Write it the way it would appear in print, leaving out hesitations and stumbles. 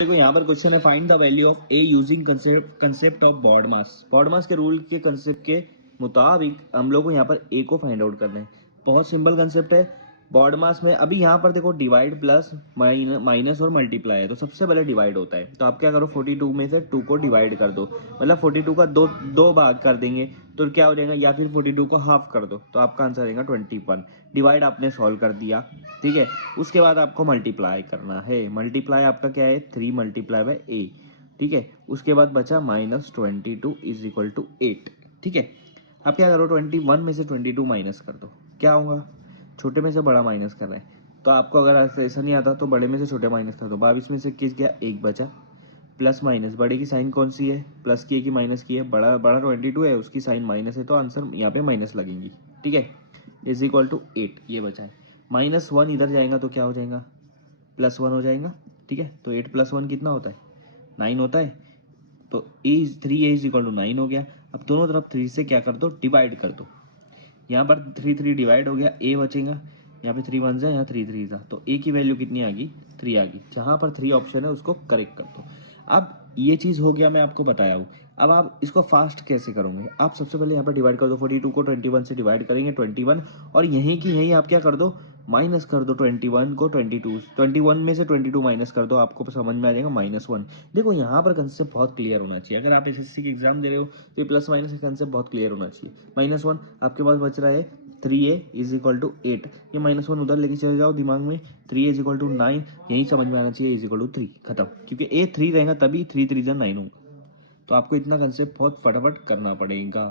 देखो यहाँ पर क्वेश्चन है, find the value of A using concept of BODMAS. BODMAS के रूल के कंसेप्ट के मुताबिक हम लोग को यहाँ पर ए को फाइंड आउट करना है। बहुत सिंपल कंसेप्ट है। बॉड मास में अभी यहाँ पर देखो डिवाइड प्लस माइनस और मल्टीप्लाई है, तो सबसे पहले डिवाइड होता है। तो आप क्या करो, 42 में से 2 को डिवाइड कर दो, मतलब 42 का दो भाग कर देंगे तो क्या हो जाएगा, या फिर 42 को हाफ कर दो तो आपका आंसर आएगा 21। डिवाइड आपने सॉल्व कर दिया, ठीक है। उसके बाद आपको मल्टीप्लाई करना है। मल्टीप्लाई आपका क्या है, 3 मल्टीप्लाई बाय ए, ठीक है। उसके बाद बचा -22 इज इक्वल टू 8, ठीक है। अब क्या करो, 21 में से 22 माइनस कर दो, क्या होगा, छोटे में से बड़ा माइनस कर रहे हैं तो आपको अगर ऐसा नहीं आता तो बड़े में से छोटे माइनस कर दो। 22 में से किस गया, एक बचा। प्लस माइनस, बड़े की साइन कौन सी है, प्लस की है कि माइनस की है, बड़ा बड़ा 22 है, उसकी साइन माइनस है तो आंसर यहाँ पे माइनस लगेंगी, ठीक है। इज इक्वल टू 8 ये बचा है। -1 इधर जाएगा तो क्या हो जाएगा, +1 हो जाएगा, ठीक है। तो 8 + 1 कितना होता है, 9 होता है। तो 3a इज इक्वल टू 9 हो गया। अब दोनों तरफ 3 से क्या कर दो, डिवाइड कर दो। यहाँ पर 3 डिवाइड हो गया, a बचेगा। यहाँ पे 3 1 यहाँ 3 3 तो a की वैल्यू कितनी आ गई, 3 आ गई। जहाँ पर 3 ऑप्शन है उसको करेक्ट कर दो। अब ये चीज़ हो गया, मैं आपको बताया हूँ। अब आप इसको फास्ट कैसे करोगे, आप सबसे पहले यहाँ पर डिवाइड कर दो। 42 को 21 से डिवाइड करेंगे, 21, और यहीं की यहीं आप क्या कर दो, माइनस कर दो 21 को 22, 21 में से 22 माइनस कर दो, आपको समझ में आ जाएगा -1। देखो यहाँ पर कंसेप्ट बहुत क्लियर होना चाहिए। अगर आप एसएससी की एग्जाम दे रहे हो तो ये प्लस माइनस का कंसेप्ट बहुत क्लियर होना चाहिए। -1 आपके पास बच रहा है 3a इज इक्वल टू 8, ये -1 उधर लेके चले जाओ दिमाग में, 3a इज इक्वल टू 9, यही समझ में आना चाहिए, इज इक्वल टू 3, खत्म। क्योंकि a 3 रहेगा तभी 3 3 9 होगा। तो आपको इतना कंसेप्ट बहुत फटाफट करना पड़ेगा।